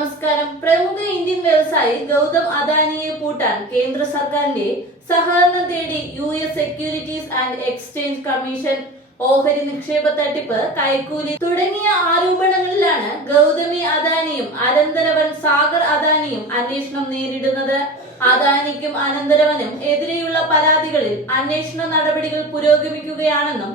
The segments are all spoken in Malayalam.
നമസ്കാരം. പ്രമുഖ ഇന്ത്യൻ വ്യവസായി ഗൗതം അദാനിയെ പൂട്ടാൻ കേന്ദ്ര സർക്കാരിന്റെ സഹകരണം തേടി U S securities and exchange commission ഓഹരി നിക്ഷേപ തട്ടിപ്പ് കൈക്കൂലി തുടങ്ങിയ ആരോപണങ്ങളിലാണ് ഗൗതമി അദാനിയും അനന്തരവൻ സാഗർ അദാനിയും അന്വേഷണം നേരിടുന്നത്. അദാനിക്കും അനന്തരവനും എതിരെയുള്ള പരാതികളിൽ അന്വേഷണ നടപടികൾ പുരോഗമിക്കുകയാണെന്നും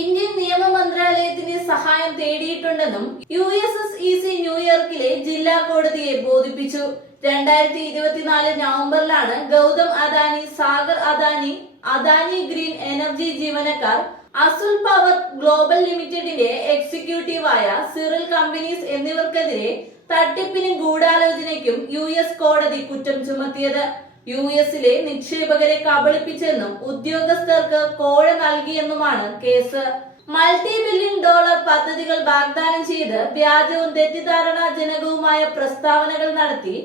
ഇന്ത്യൻ നിയമ മന്ത്രാലയത്തിന്റെ സഹായം തേടിയിട്ടുണ്ടെന്നും U S S E C ന്യൂയോർക്കിലെ ജില്ലാ കോടതിയെ ബോധിപ്പിച്ചു. രണ്ടായിരത്തി ഇരുപത്തിനാല് നവംബറിലാണ് ഗൗതം അദാനി സാഗർ അദാനി അദാനി ഗ്രീൻ എനർജി ജീവനക്കാർ അസുൽ പവർ ഗ്ലോബൽ ലിമിറ്റഡിന്റെ എക്സിക്യൂട്ടീവായ സിറിൽ കമ്പനീസ് എന്നിവർക്കെതിരെ തട്ടിപ്പിനും ഗൂഢാലോചനയ്ക്കും യു എസ് കോടതി കുറ്റം ചുമത്തിയത്. യു എസിലെ നിക്ഷേപകരെ കബളിപ്പിച്ചെന്നും ഉദ്യോഗസ്ഥർക്ക് കോഴ നൽകിയെന്നുമാണ് കേസ്. മൾട്ടി ബില്യൺ ഡോളർ പദ്ധതികൾ വാഗ്ദാനം ചെയ്ത് വ്യാജവും തെറ്റിദ്ധാരണാജനകവുമായ പ്രസ്താവനകൾ നടത്തി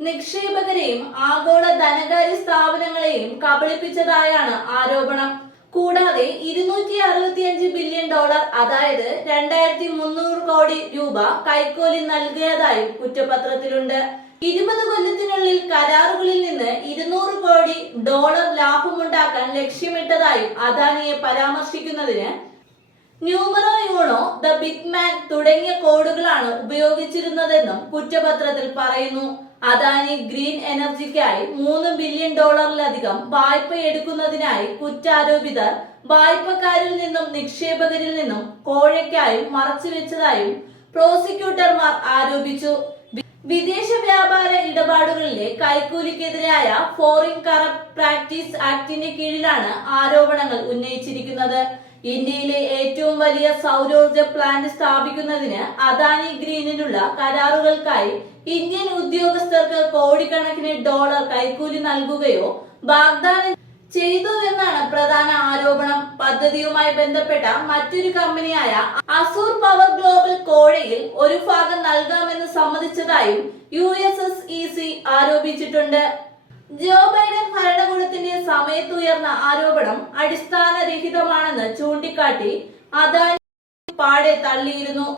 നിക്ഷേപകരെയും ആഗോള ധനകാര്യ സ്ഥാപനങ്ങളെയും കബളിപ്പിച്ചതായാണ് ആരോപണം. കൂടാതെ ഇരുന്നൂറ്റി അറുപത്തിയഞ്ച് ബില്യൺ ഡോളർ അതായത് രണ്ടായിരത്തി മുന്നൂറ് കോടി രൂപ കൈക്കോലി നൽകിയതായും കുറ്റപത്രത്തിലുണ്ട്. ഇരുപത് കൊല്ലത്തിനുള്ളിൽ കരാറുകളിൽ നിന്ന് ഇരുന്നൂറ് കോടി ഡോളർ ലാഭമുണ്ടാക്കാൻ ലക്ഷ്യമിട്ടതായും അദാനിയെ പരാമർശിക്കുന്നതിന്. Numero Uno the Big Man തുടങ്ങിയ കോഡുകളാണ് ഉപയോഗിച്ചിരുന്നതെന്നും കുറ്റപത്രത്തിൽ പറയുന്നു. അദാനി ഗ്രീൻ എനർജിക്കായി മൂന്ന് ബില്യൺ ഡോളറിലധികം വായ്പ എടുക്കുന്നതിനായി കുറ്റാരോപിതർ വായ്പക്കാരിൽ നിന്നും നിക്ഷേപകരിൽ നിന്നും കോഴയ്ക്കായും മറച്ചുവെച്ചതായും പ്രോസിക്യൂട്ടർമാർ ആരോപിച്ചു. വിദേശ വ്യാപാര ഇടപാടുകളിലെ കൈക്കൂലിക്കെതിരായ ഫോറിൻ കറപ്റ്റ് പ്രാക്ടീസ് ആക്ടിന്റെ കീഴിലാണ് ആരോപണങ്ങൾ ഉന്നയിച്ചിരിക്കുന്നത്. ഇന്ത്യയിലെ ഏറ്റവും വലിയ സൗരോർജ പ്ലാന്റ് സ്ഥാപിക്കുന്നതിന് അദാനി ഗ്രീനിനുള്ള കരാറുകൾക്കായി ഇന്ത്യൻ ഉദ്യോഗസ്ഥർക്ക് കോടിക്കണക്കിന് ഡോളർ കൈക്കൂലി നൽകുകയോ വാഗ്ദാനം ചെയ്തു എന്നാണ് പ്രധാന ആരോപണം പദ്ധതിയുമായി ബന്ധപ്പെട്ട മറ്റൊരു കമ്പനിയായ അസൂർ പവർ ഗ്ലോബൽ കോഴയിൽ ഒരു ഭാഗം നൽകാമെന്ന് സമ്മതിച്ചതായും U S S E C ആരോപിച്ചിട്ടുണ്ട്. Joe Biden ഭരണകൂടത്തിന്റെ സമയത്തുയർന്ന ആരോപണം അടിസ്ഥാനരഹിതമാണെന്ന് ചൂണ്ടിക്കാട്ടി അദാനി പാടെ തള്ളിയിരുന്നു.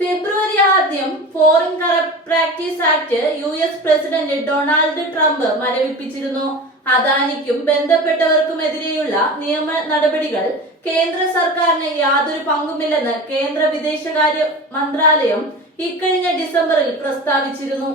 ഫെബ്രുവരി ആദ്യം Foreign Corrupt Practice Act U S president Donald Trump മരവിപ്പിച്ചിരുന്നു. അദാനിക്കും ബന്ധപ്പെട്ടവർക്കുമെതിരെയുള്ള നിയമ നടപടികൾ കേന്ദ്ര സർക്കാരിന് യാതൊരു പങ്കുമില്ലെന്ന് കേന്ദ്ര വിദേശകാര്യ മന്ത്രാലയം ഇക്കഴിഞ്ഞ ഡിസംബറിൽ പ്രസ്താവിച്ചിരുന്നു.